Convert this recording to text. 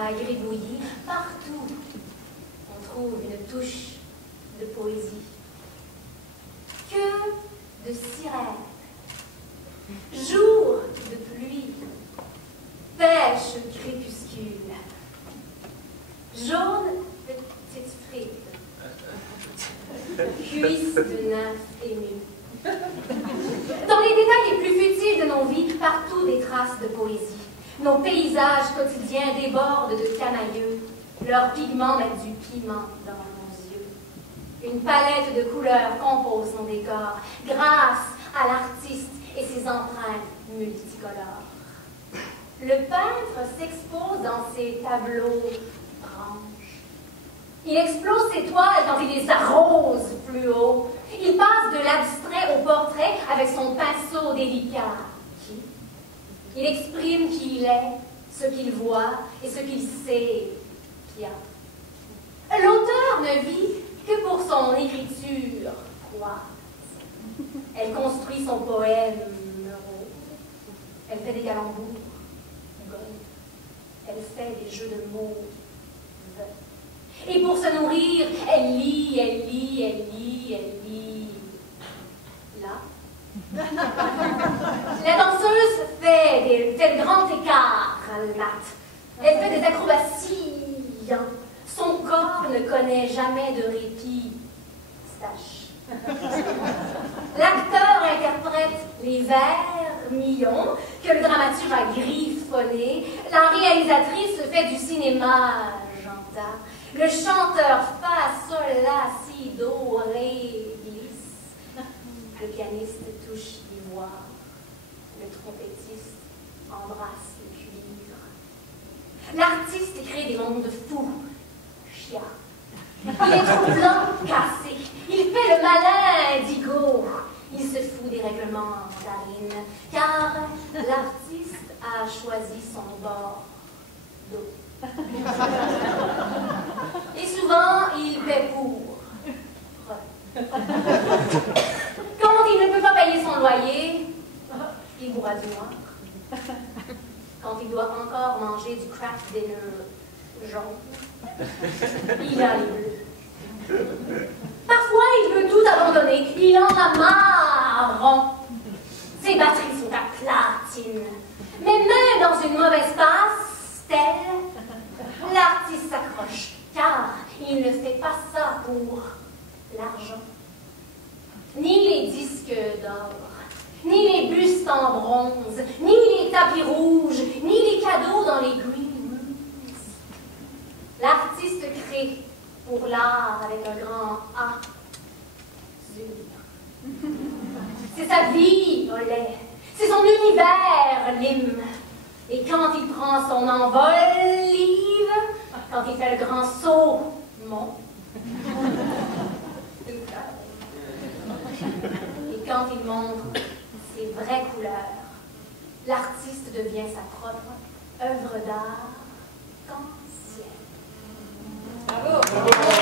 a gribouillis, partout on trouve une touche de poésie. Que de sirènes, jour de pluie, pêche crépuscule, jaune petite frite, cuisse de nymphe émue. Dans les détails les plus futiles de nos vies, partout des traces de poésie. Nos paysages quotidiens débordent de camailleux. Leurs pigments mettent du piment dans nos yeux. Une palette de couleurs compose nos décors, grâce à l'artiste et ses empreintes multicolores. Le peintre s'expose dans ses tableaux branches. Il explose ses toiles quand il les arrose plus haut. Il passe de l'abstrait au portrait avec son pinceau délicat. Il exprime qui il est, ce qu'il voit et ce qu'il sait. L'auteur ne vit que pour son écriture froide. Elle construit son poème rose. Elle fait des calembours. Elle fait des jeux de mots. Et pour se nourrir, elle lit, elle lit, elle lit, elle lit. Là. La danseuse fait le grand écart à latte. Elle fait des acrobaties. Son corps ne connaît jamais de répit. Stache. L'acteur interprète les vers millions que le dramaturge a griffonnés. La réalisatrice fait du cinéma janta. Le chanteur fa, sol, la, si, do, ré, glisse. Le pianiste touche l'ivoire. Le trompettiste embrasse le cuivre. L'artiste crée des mondes fous. Chia. Il est troublant, cassé. Il fait le malin, indigo. Il se fout des règlements d'Arine, car l'artiste a choisi son bord d'eau. Et souvent, il paie pour. Quand il ne peut pas payer son loyer, il boira du noir. Quand il doit encore manger du craft dinner jaune, il a les bleus. Parfois, il veut tout abandonner. Il en a marre. Ses batteries sont à platine. Mais même dans une mauvaise passe, telle, l'artiste s'accroche, car il ne fait pas ça pour l'argent. Ni les disques d'or, ni les bustes en bronze, ni les tapis rouges, ni les cadeaux dans les green rooms. L'artiste crée pour l'art avec un grand A. C'est sa vie, Olé. C'est son univers, Lim. Et quand il prend son envol, Liv, quand il fait le grand saut, Mon. Et quand il montre ses vraies couleurs, l'artiste devient sa propre œuvre d'art qu'ancienne. Bravo!